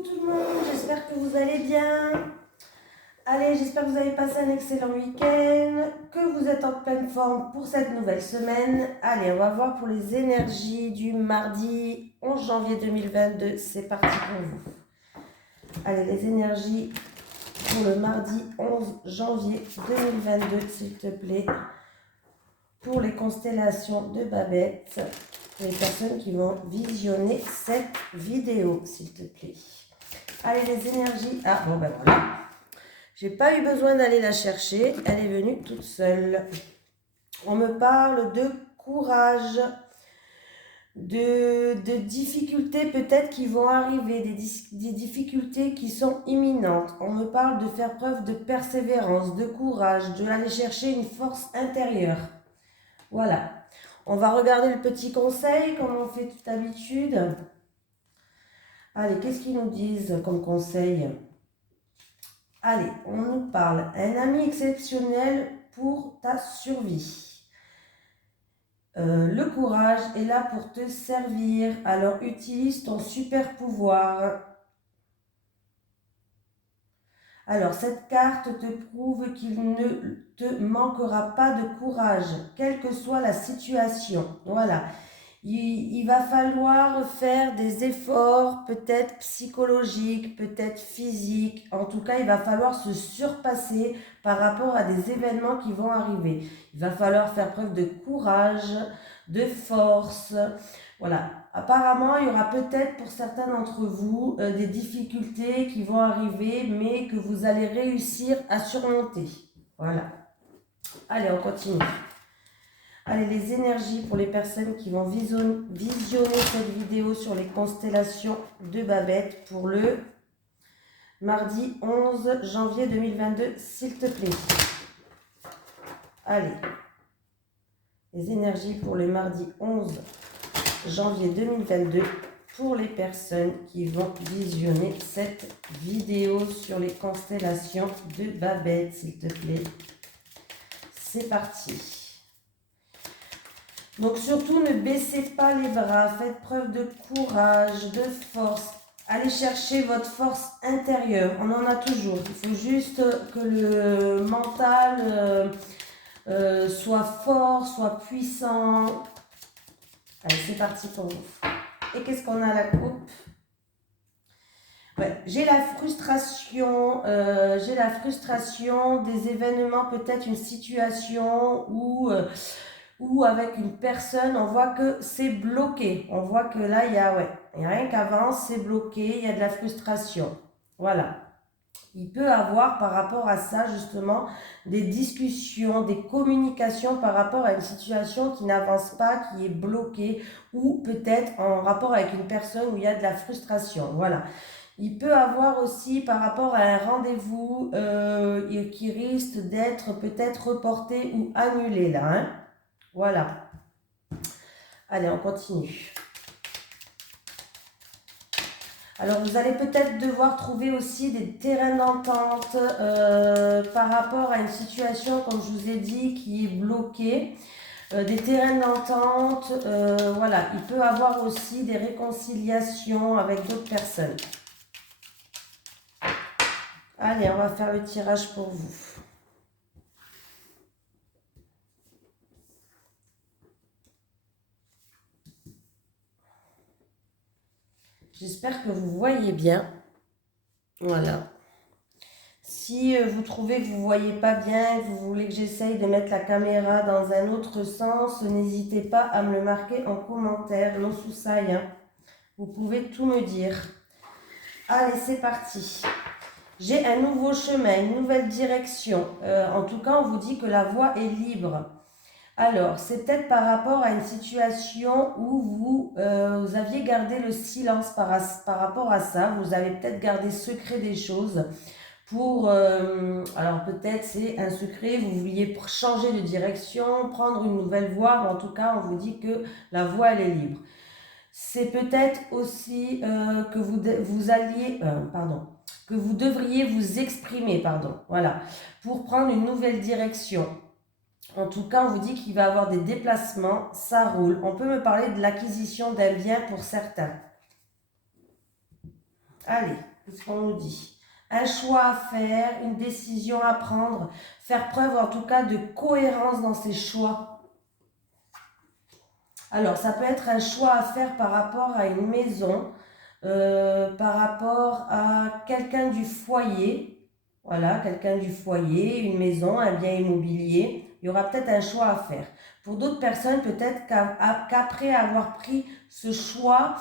Coucou tout le monde, j'espère que vous allez bien. Allez, j'espère que vous avez passé un excellent week-end, que vous êtes en pleine forme pour cette nouvelle semaine. Allez, on va voir pour les énergies du mardi 11 janvier 2022. C'est parti pour vous. Allez, les énergies pour le mardi 11 janvier 2022, s'il te plaît. Pour les constellations de Babette, pour les personnes qui vont visionner cette vidéo, s'il te plaît. Allez, les énergies. Ah, bon, ben voilà. J'ai pas eu besoin d'aller la chercher. Elle est venue toute seule. On me parle de courage, de difficultés peut-être qui vont arriver, des difficultés qui sont imminentes. On me parle de faire preuve de persévérance, de courage, d'aller chercher une force intérieure. Voilà. On va regarder le petit conseil comme on fait toute habitude. Allez, qu'est-ce qu'ils nous disent comme conseil ? Allez, on nous parle. Un ami exceptionnel pour ta survie. Le courage est là pour te servir. Alors utilise ton super pouvoir. Alors cette carte te prouve qu'il ne te manquera pas de courage, quelle que soit la situation. Voilà. Il va falloir faire des efforts, peut-être psychologiques, peut-être physiques. En tout cas, il va falloir se surpasser par rapport à des événements qui vont arriver. Il va falloir faire preuve de courage, de force. Voilà. Apparemment, il y aura peut-être pour certains d'entre vous des difficultés qui vont arriver, mais que vous allez réussir à surmonter. Voilà. Allez, on continue. Allez, les énergies pour les personnes qui vont visionner cette vidéo sur les constellations de Babette pour le mardi 11 janvier 2022, s'il te plaît. Allez, les énergies pour le mardi 11 janvier 2022 pour les personnes qui vont visionner cette vidéo sur les constellations de Babette, s'il te plaît. C'est parti. Donc surtout, ne baissez pas les bras, faites preuve de courage, de force. Allez chercher votre force intérieure, on en a toujours. Il faut juste que le mental soit fort, soit puissant. Allez, c'est parti pour vous. Et qu'est-ce qu'on a à la coupe ? Ouais, j'ai la frustration des événements, peut-être une situation où avec une personne, on voit que c'est bloqué. On voit que là, il y a rien qu'avance, c'est bloqué, il y a de la frustration. Voilà. Il peut avoir par rapport à ça, justement, des discussions, des communications par rapport à une situation qui n'avance pas, qui est bloquée, ou peut-être en rapport avec une personne où il y a de la frustration. Voilà. Il peut avoir aussi par rapport à un rendez-vous qui risque d'être peut-être reporté ou annulé là, hein. Voilà. Allez, on continue. Alors, vous allez peut-être devoir trouver aussi des terrains d'entente par rapport à une situation, comme je vous ai dit, qui est bloquée. Des terrains d'entente, voilà. Il peut y avoir aussi des réconciliations avec d'autres personnes. Allez, on va faire le tirage pour vous. J'espère que vous voyez bien. Voilà. Si vous trouvez que vous ne voyez pas bien, que vous voulez que j'essaye de mettre la caméra dans un autre sens, n'hésitez pas à me le marquer en commentaire. Non sous ça, hein. Vous pouvez tout me dire. Allez, c'est parti. J'ai un nouveau chemin, une nouvelle direction. En tout cas, on vous dit que la voie est libre. Alors, c'est peut-être par rapport à une situation où vous aviez gardé le silence par rapport à ça. Vous avez peut-être gardé secret des choses alors peut-être c'est un secret, vous vouliez changer de direction, prendre une nouvelle voie, mais en tout cas, on vous dit que la voie, elle est libre. C'est peut-être aussi que que vous devriez vous exprimer, voilà, pour prendre une nouvelle direction. En tout cas, on vous dit qu'il va y avoir des déplacements, ça roule. On peut me parler de l'acquisition d'un bien pour certains. Allez, qu'est-ce qu'on nous dit? Un choix à faire, une décision à prendre, faire preuve en tout cas de cohérence dans ses choix. Alors, ça peut être un choix à faire par rapport à une maison, par rapport à quelqu'un du foyer. Voilà, quelqu'un du foyer, une maison, un bien immobilier. Il y aura peut-être un choix à faire. Pour d'autres personnes, peut-être qu'après avoir pris ce choix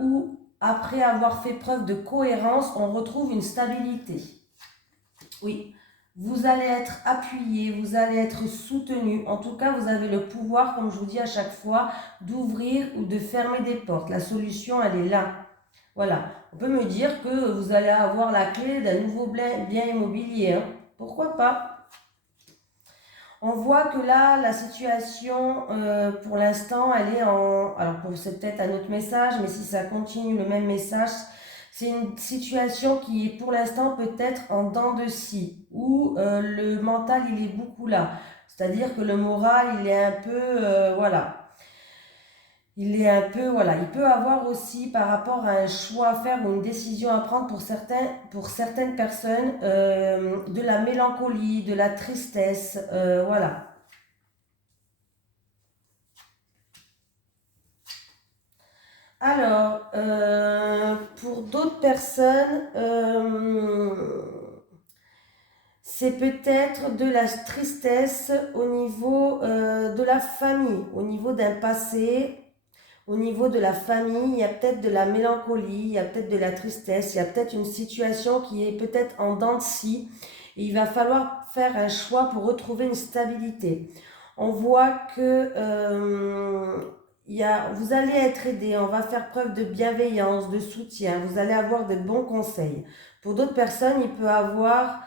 ou après avoir fait preuve de cohérence, on retrouve une stabilité. Oui, vous allez être appuyé, vous allez être soutenu. En tout cas, vous avez le pouvoir, comme je vous dis à chaque fois, d'ouvrir ou de fermer des portes. La solution, elle est là. Voilà. On peut me dire que vous allez avoir la clé d'un nouveau bien immobilier. Hein. Pourquoi pas? On voit que là, la situation, pour l'instant, elle est en... Alors, c'est peut-être un autre message, mais si ça continue le même message, c'est une situation qui est pour l'instant peut-être en dents de scie, où le mental, il est beaucoup là. C'est-à-dire que le moral, il est un peu... voilà. Il est un peu, voilà, il peut avoir aussi par rapport à un choix à faire ou une décision à prendre pour certaines personnes, de la mélancolie, de la tristesse, voilà. Alors, pour d'autres personnes, c'est peut-être de la tristesse au niveau de la famille, au niveau d'un passé. Au niveau de la famille, il y a peut-être de la mélancolie, il y a peut-être de la tristesse, il y a peut-être une situation qui est peut-être en dents de scie. Et il va falloir faire un choix pour retrouver une stabilité. On voit que vous allez être aidé, on va faire preuve de bienveillance, de soutien, vous allez avoir de bons conseils. Pour d'autres personnes, il peut avoir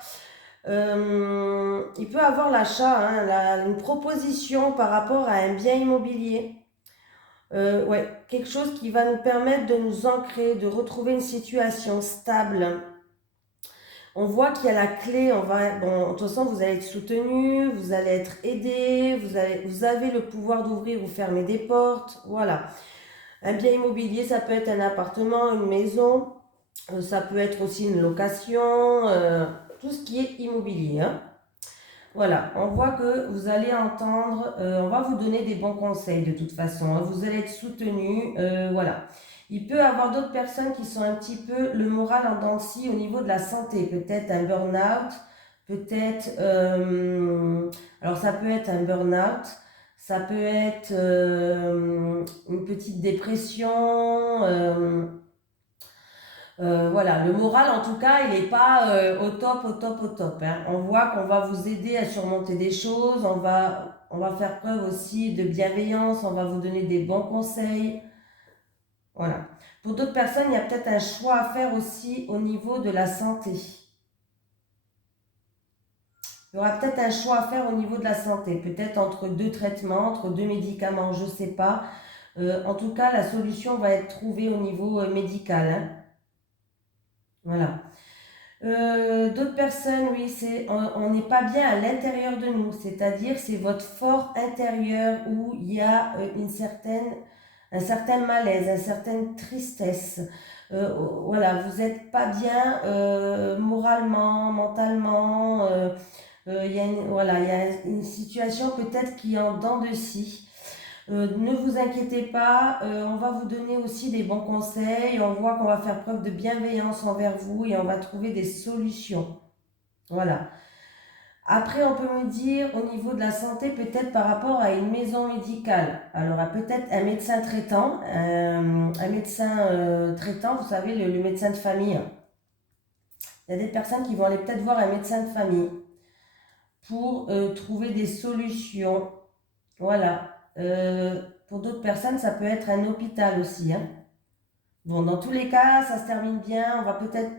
l'achat, hein, une proposition par rapport à un bien immobilier. Ouais, quelque chose qui va nous permettre de nous ancrer, de retrouver une situation stable. On voit qu'il y a la clé, bon, de toute façon, vous allez être soutenu, vous allez être aidé, vous avez le pouvoir d'ouvrir ou fermer des portes, voilà. Un bien immobilier, ça peut être un appartement, une maison, ça peut être aussi une location, tout ce qui est immobilier, hein. Voilà, on voit que vous allez entendre, on va vous donner des bons conseils de toute façon, hein. Vous allez être soutenu, voilà. Il peut y avoir d'autres personnes qui sont un petit peu le moral en dents de scie au niveau de la santé, peut-être un burn-out, peut-être, alors ça peut être un burn-out, ça peut être une petite dépression, voilà, le moral en tout cas, il n'est pas au top, au top, au top, hein. On voit qu'on va vous aider à surmonter des choses, on va faire preuve aussi de bienveillance, on va vous donner des bons conseils. Voilà. Pour d'autres personnes, il y a peut-être un choix à faire aussi au niveau de la santé. Il y aura peut-être un choix à faire au niveau de la santé, peut-être entre deux traitements, entre deux médicaments, je ne sais pas. En tout cas, la solution va être trouvée au niveau médical, hein. Voilà. D'autres personnes, oui, on n'est pas bien à l'intérieur de nous, c'est-à-dire c'est votre fort intérieur où il y a un certain malaise, une certaine tristesse. Voilà, vous n'êtes pas bien moralement, mentalement. Voilà, il y a une situation peut-être qui est en dents de scie. Ne vous inquiétez pas, on va vous donner aussi des bons conseils, on voit qu'on va faire preuve de bienveillance envers vous et on va trouver des solutions. Voilà. Après, on peut me dire au niveau de la santé, peut-être par rapport à une maison médicale. Alors, peut-être un médecin traitant, traitant, vous savez, le médecin de famille. Il y a des personnes qui vont aller peut-être voir un médecin de famille pour trouver des solutions. Voilà. Pour d'autres personnes, ça peut être un hôpital aussi, hein. Bon, dans tous les cas, ça se termine bien. On va peut-être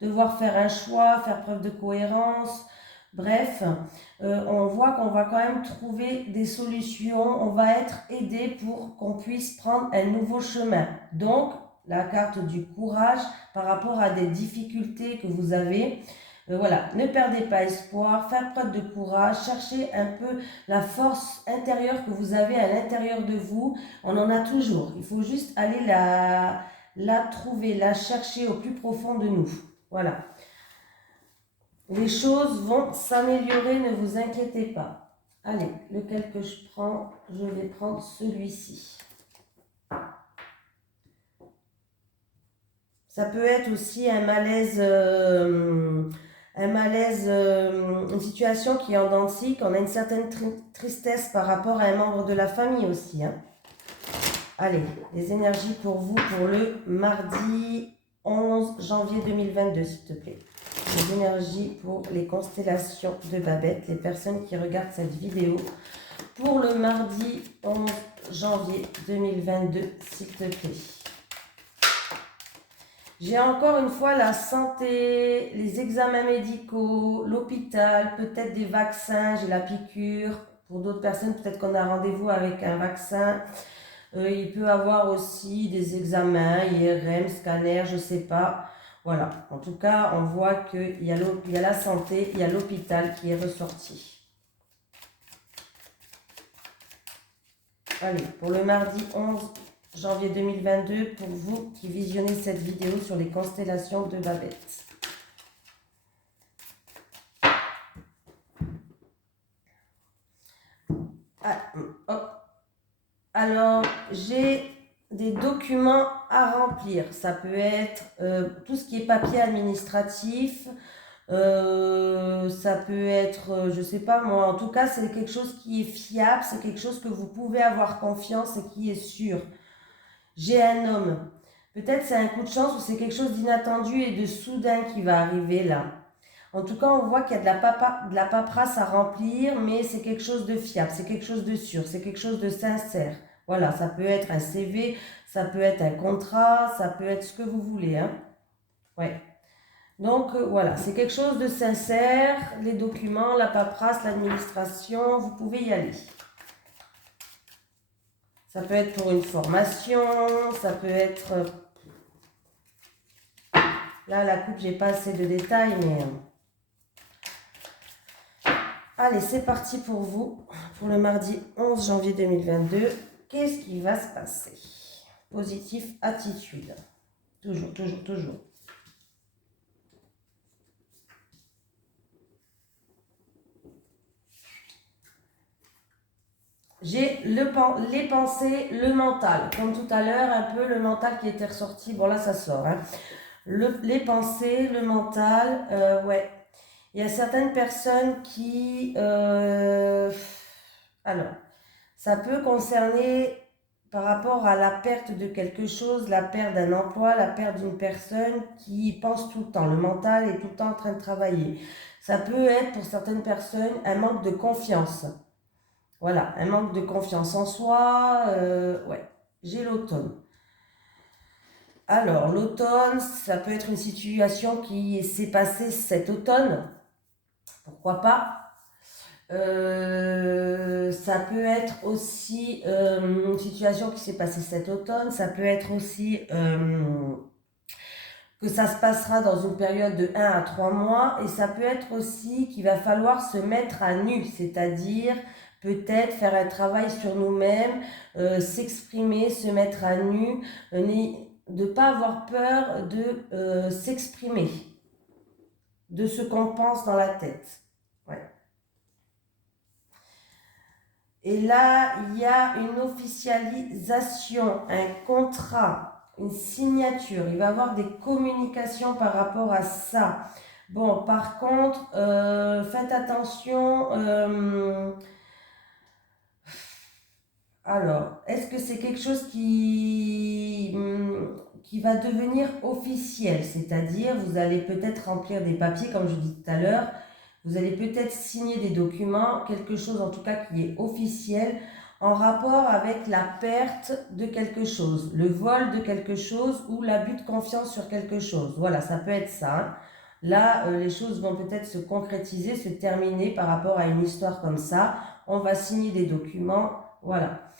devoir faire un choix, faire preuve de cohérence. Bref, on voit qu'on va quand même trouver des solutions. On va être aidé pour qu'on puisse prendre un nouveau chemin. Donc, la carte du courage par rapport à des difficultés que vous avez. Voilà, ne perdez pas espoir, faire preuve de courage, cherchez un peu la force intérieure que vous avez à l'intérieur de vous. On en a toujours. Il faut juste aller la trouver, la chercher au plus profond de nous. Voilà. Les choses vont s'améliorer, ne vous inquiétez pas. Allez, lequel que je prends? Je vais prendre celui-ci. Ça peut être aussi un malaise, une situation qui est en dents de scie, qu'on a une certaine tristesse par rapport à un membre de la famille aussi. Hein. Allez, les énergies pour vous pour le mardi 11 janvier 2022, s'il te plaît. Les énergies pour les constellations de Babette, les personnes qui regardent cette vidéo pour le mardi 11 janvier 2022, s'il te plaît. J'ai encore une fois la santé, les examens médicaux, l'hôpital, peut-être des vaccins, j'ai la piqûre. Pour d'autres personnes, peut-être qu'on a rendez-vous avec un vaccin. Il peut avoir aussi des examens, IRM, scanner, je ne sais pas. Voilà, en tout cas, on voit qu'il y a la santé, il y a l'hôpital qui est ressorti. Allez, pour le mardi 11 janvier 2022, pour vous qui visionnez cette vidéo sur les constellations de Babette. Ah, hop. Alors, j'ai des documents à remplir. Ça peut être tout ce qui est papier administratif. Ça peut être, je sais pas moi, en tout cas, c'est quelque chose qui est fiable. C'est quelque chose que vous pouvez avoir confiance et qui est sûr. J'ai un homme. Peut-être c'est un coup de chance ou c'est quelque chose d'inattendu et de soudain qui va arriver là. En tout cas, on voit qu'il y a de la paperasse à remplir, mais c'est quelque chose de fiable, c'est quelque chose de sûr, c'est quelque chose de sincère. Voilà, ça peut être un CV, ça peut être un contrat, ça peut être ce que vous voulez. Hein. Ouais. Donc, voilà, c'est quelque chose de sincère. Les documents, la paperasse, l'administration, vous pouvez y aller. Ça peut être pour une formation, ça peut être... Là, la coupe, j'ai pas assez de détails, mais... Allez, c'est parti pour vous, pour le mardi 11 janvier 2022. Qu'est-ce qui va se passer? Positif, attitude. Toujours, toujours, toujours. J'ai les pensées, le mental. Comme tout à l'heure, un peu le mental qui était ressorti. Bon, là, ça sort. Hein. Les pensées, le mental, ouais. Il y a certaines personnes qui... alors, ça peut concerner par rapport à la perte de quelque chose, la perte d'un emploi, la perte d'une personne qui pense tout le temps. Le mental est tout le temps en train de travailler. Ça peut être pour certaines personnes un manque de confiance. Voilà, un manque de confiance en soi. Ouais, j'ai l'automne. Alors, l'automne, ça peut être une situation qui s'est passée cet automne. Pourquoi pas? Ça peut être aussi une situation qui s'est passée cet automne. Ça peut être aussi que ça se passera dans une période de 1 à 3 mois. Et ça peut être aussi qu'il va falloir se mettre à nu, c'est-à-dire peut-être faire un travail sur nous-mêmes, s'exprimer, se mettre à nu, de ne pas avoir peur de s'exprimer, de ce qu'on pense dans la tête. Ouais. Et là, il y a une officialisation, un contrat, une signature. Il va y avoir des communications par rapport à ça. Bon, par contre, faites attention. Alors, est-ce que c'est quelque chose qui va devenir officiel? C'est-à-dire, vous allez peut-être remplir des papiers, comme je dis tout à l'heure. Vous allez peut-être signer des documents, quelque chose en tout cas qui est officiel, en rapport avec la perte de quelque chose, le vol de quelque chose ou l'abus de confiance sur quelque chose. Voilà, ça peut être ça. Hein. Là, les choses vont peut-être se concrétiser, se terminer par rapport à une histoire comme ça. On va signer des documents, voilà.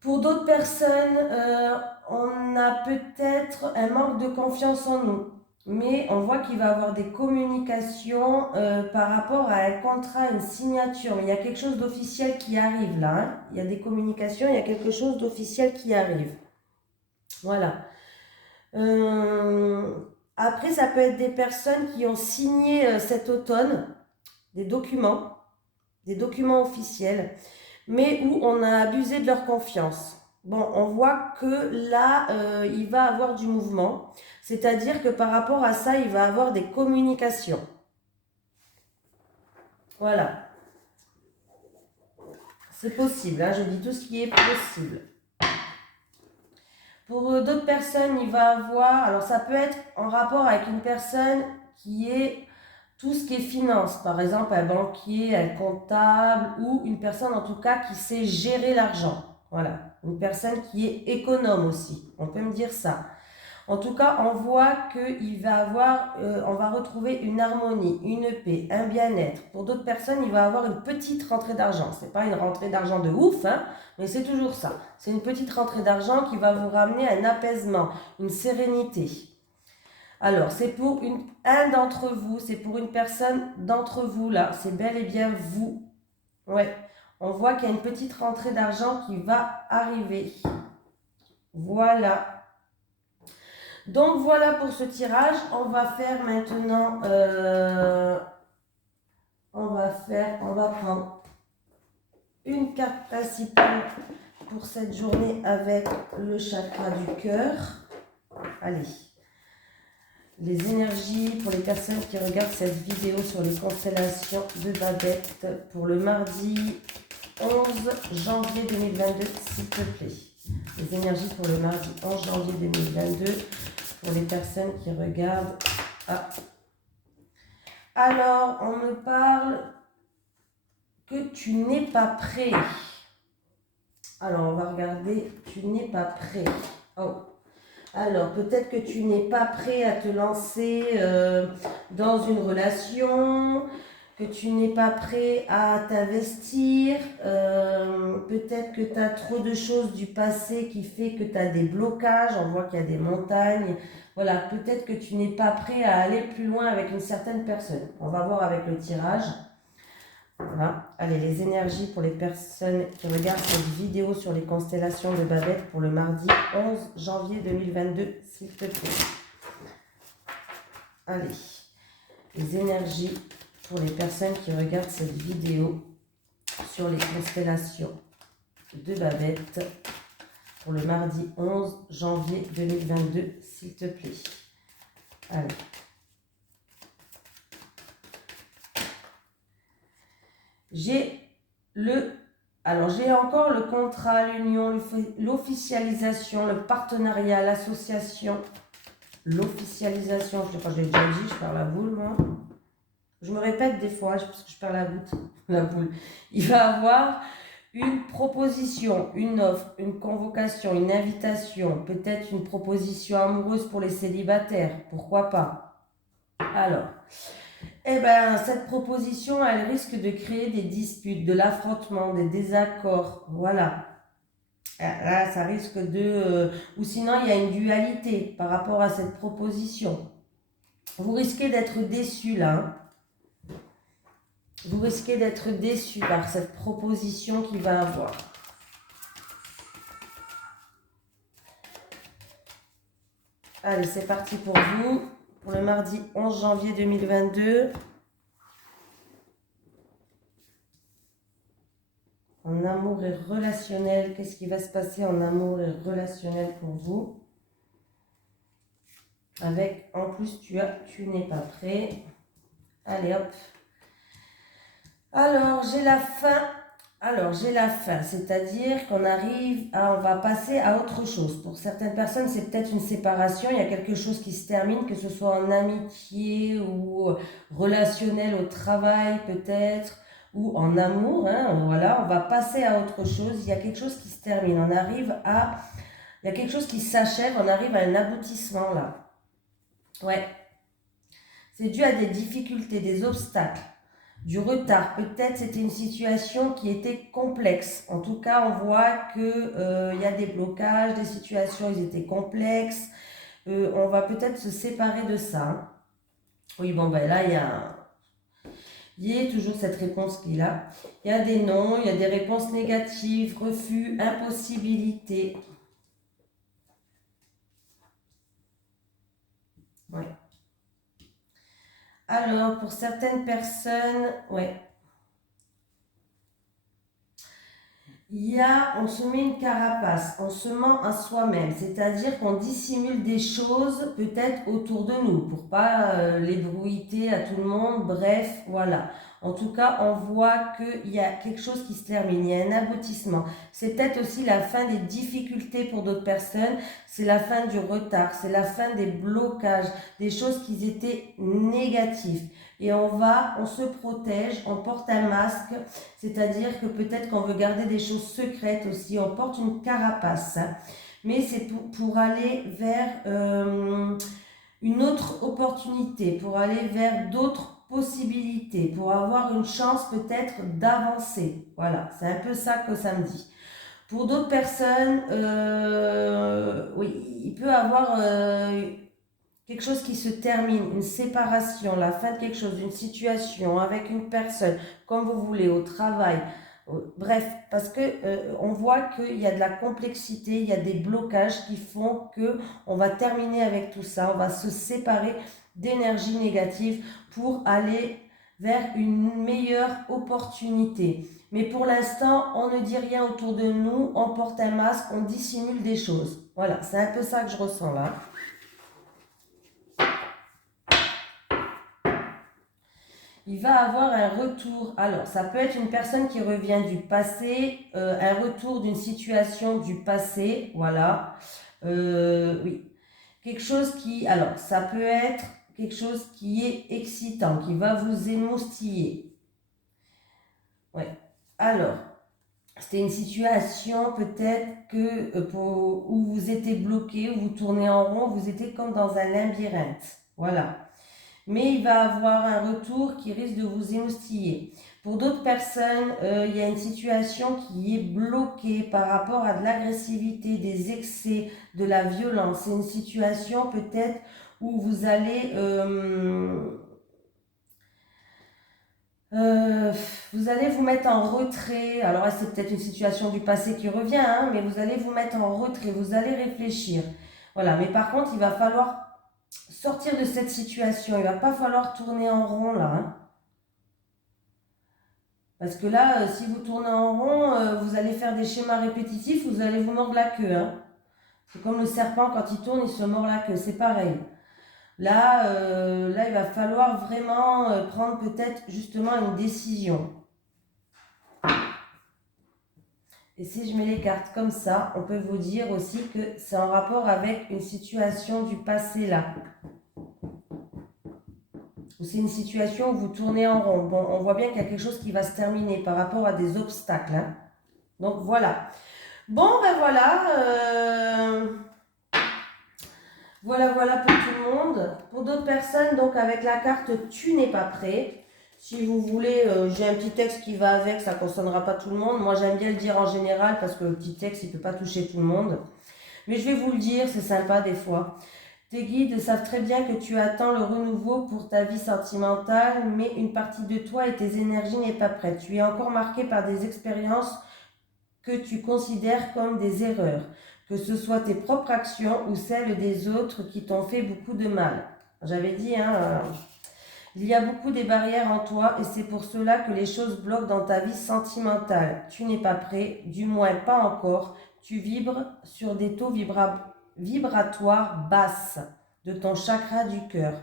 Pour d'autres personnes, on a peut-être un manque de confiance en nous. Mais on voit qu'il va y avoir des communications par rapport à un contrat, une signature. Mais il y a quelque chose d'officiel qui arrive là. Hein. Il y a des communications, il y a quelque chose d'officiel qui arrive. Voilà. Après, ça peut être des personnes qui ont signé cet automne des documents officiels, mais où on a abusé de leur confiance. Bon, on voit que là, il va avoir du mouvement, c'est-à-dire que par rapport à ça, il va avoir des communications. Voilà, c'est possible, hein, je dis tout ce qui est possible. Pour d'autres personnes, il va avoir, alors ça peut être en rapport avec une personne qui est tout ce qui est finance, par exemple un banquier, un comptable ou une personne en tout cas qui sait gérer l'argent. Voilà, une personne qui est économe aussi, on peut me dire ça. En tout cas, on voit qu'il va avoir, on va retrouver une harmonie, une paix, un bien-être. Pour d'autres personnes, il va avoir une petite rentrée d'argent. Ce n'est pas une rentrée d'argent de ouf, hein, mais c'est toujours ça. C'est une petite rentrée d'argent qui va vous ramener un apaisement, une sérénité. Alors, c'est pour un d'entre vous, c'est pour une personne d'entre vous là, c'est bel et bien vous. Ouais, on voit qu'il y a une petite rentrée d'argent qui va arriver. Voilà. Donc voilà pour ce tirage. On va faire maintenant, on va prendre une carte principale pour cette journée avec le chakra du cœur. Allez. Les énergies pour les personnes qui regardent cette vidéo sur les constellations de Babette pour le mardi 11 janvier 2022, s'il te plaît. Les énergies pour le mardi 11 janvier 2022 pour les personnes qui regardent. Ah. Alors, on me parle que tu n'es pas prêt. Alors, on va regarder. Tu n'es pas prêt. Oh. Alors, peut-être que tu n'es pas prêt à te lancer dans une relation, que tu n'es pas prêt à t'investir, peut-être que tu as trop de choses du passé qui fait que tu as des blocages, on voit qu'il y a des montagnes. Voilà, peut-être que tu n'es pas prêt à aller plus loin avec une certaine personne. On va voir avec le tirage. Voilà. Allez, les énergies pour les personnes qui regardent cette vidéo sur les constellations de Babette pour le mardi 11 janvier 2022, s'il te plaît. Allez, les énergies pour les personnes qui regardent cette vidéo sur les constellations de Babette pour le mardi 11 janvier 2022, s'il te plaît. Allez. J'ai encore le contrat, l'union, l'officialisation, le partenariat, l'association, l'officialisation, je sais pas, je l'ai déjà dit, je perds la boule, moi. Je me répète des fois, parce que je perds la boule. Il va avoir une proposition, une offre, une convocation, une invitation, peut-être une proposition amoureuse pour les célibataires, pourquoi pas. Alors, eh bien, cette proposition, elle risque de créer des disputes, de l'affrontement, des désaccords. Voilà. Là, ça risque de... ou sinon, il y a une dualité par rapport à cette proposition. Vous risquez d'être déçu là. Hein. Vous risquez d'être déçu par cette proposition qu'il va avoir. Allez, c'est parti pour vous. Pour le mardi 11 janvier 2022. En amour et relationnel, qu'est-ce qui va se passer en amour et relationnel pour vous? Avec, en plus, tu n'es pas prêt. Allez, hop. Alors, j'ai la fin. C'est-à-dire qu'on on va passer à autre chose. Pour certaines personnes, c'est peut-être une séparation. Il y a quelque chose qui se termine, que ce soit en amitié ou relationnel au travail peut-être, ou en amour. Hein, voilà, on va passer à autre chose. Il y a quelque chose qui se termine. Il y a quelque chose qui s'achève. On arrive à un aboutissement là. Ouais. C'est dû à des difficultés, des obstacles. Du retard, peut-être c'était une situation qui était complexe. En tout cas, on voit que y a des blocages, des situations, ils étaient complexes. On va peut-être se séparer de ça. Hein. Oui, bon, ben là, il y a toujours cette réponse qui est là. Il y a des non, il y a des réponses négatives, refus, impossibilité. Ouais. Alors, pour certaines personnes, ouais. On se met une carapace, on se ment à soi-même, c'est-à-dire qu'on dissimule des choses peut-être autour de nous pour pas les bruiter à tout le monde, bref, voilà. En tout cas, on voit qu'il y a quelque chose qui se termine, il y a un aboutissement. C'est peut-être aussi la fin des difficultés pour d'autres personnes, c'est la fin du retard, c'est la fin des blocages, des choses qui étaient négatives. Et on se protège, on porte un masque, c'est-à-dire que peut-être qu'on veut garder des choses secrètes aussi, on porte une carapace, hein. Mais c'est pour aller vers une autre opportunité, pour aller vers d'autres possibilités, pour avoir une chance peut-être d'avancer. Voilà, c'est un peu ça que ça me dit. Pour d'autres personnes, oui, il peut avoir quelque chose qui se termine, une séparation, la fin de quelque chose, une situation avec une personne, comme vous voulez, au travail. Bref, parce que on voit qu'il y a de la complexité, il y a des blocages qui font que on va terminer avec tout ça, on va se séparer d'énergie négative pour aller vers une meilleure opportunité. Mais pour l'instant, on ne dit rien autour de nous, on porte un masque, on dissimule des choses. Voilà, c'est un peu ça que je ressens là. Il va avoir un retour. Alors, ça peut être une personne qui revient du passé, un retour d'une situation du passé, voilà. Oui. Quelque chose qui, alors, ça peut être quelque chose qui est excitant, qui va vous émoustiller. Ouais. Alors, c'était une situation peut-être que où vous étiez bloqué, où vous tournez en rond, vous étiez comme dans un labyrinthe. Voilà. Mais il va avoir un retour qui risque de vous émoustiller. Pour d'autres personnes, il y a une situation qui est bloquée par rapport à de l'agressivité, des excès, de la violence. C'est une situation peut-être où vous allez vous mettre en retrait. Alors là, c'est peut-être une situation du passé qui revient, hein, mais vous allez vous mettre en retrait, vous allez réfléchir. Voilà, mais par contre, il va falloir sortir de cette situation. Il va pas falloir tourner en rond là, hein. Parce que là, si vous tournez en rond, vous allez faire des schémas répétitifs, vous allez vous mordre la queue, hein. C'est comme le serpent, quand il tourne, il se mord la queue. C'est pareil. Là, il va falloir vraiment prendre peut-être justement une décision. Et si je mets les cartes comme ça, on peut vous dire aussi que c'est en rapport avec une situation du passé là. C'est une situation où vous tournez en rond. Bon, on voit bien qu'il y a quelque chose qui va se terminer par rapport à des obstacles, hein. Donc voilà. Bon, ben voilà. Voilà pour tout le monde. Pour d'autres personnes, donc avec la carte Tu n'es pas prêt. Si vous voulez, j'ai un petit texte qui va avec, ça ne concernera pas tout le monde. Moi, j'aime bien le dire en général parce que le petit texte, il ne peut pas toucher tout le monde. Mais je vais vous le dire, c'est sympa des fois. Tes guides savent très bien que tu attends le renouveau pour ta vie sentimentale, mais une partie de toi et tes énergies n'est pas prête. Tu es encore marqué par des expériences que tu considères comme des erreurs, que ce soit tes propres actions ou celles des autres qui t'ont fait beaucoup de mal. J'avais dit, hein, il y a beaucoup de barrières en toi et c'est pour cela que les choses bloquent dans ta vie sentimentale. Tu n'es pas prêt, du moins pas encore. Tu vibres sur des taux vibratoires basses de ton chakra du cœur.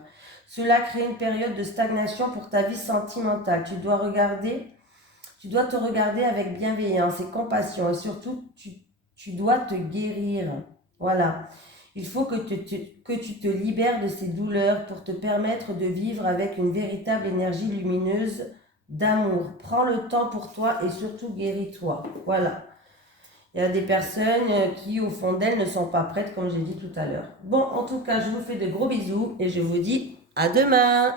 Cela crée une période de stagnation pour ta vie sentimentale. Tu dois te regarder avec bienveillance et compassion et surtout tu dois te guérir. Voilà. Il faut que tu te libères de ces douleurs pour te permettre de vivre avec une véritable énergie lumineuse d'amour. Prends le temps pour toi et surtout guéris-toi. Voilà. Il y a des personnes qui, au fond d'elles, ne sont pas prêtes, comme j'ai dit tout à l'heure. Bon, en tout cas, je vous fais de gros bisous et je vous dis à demain.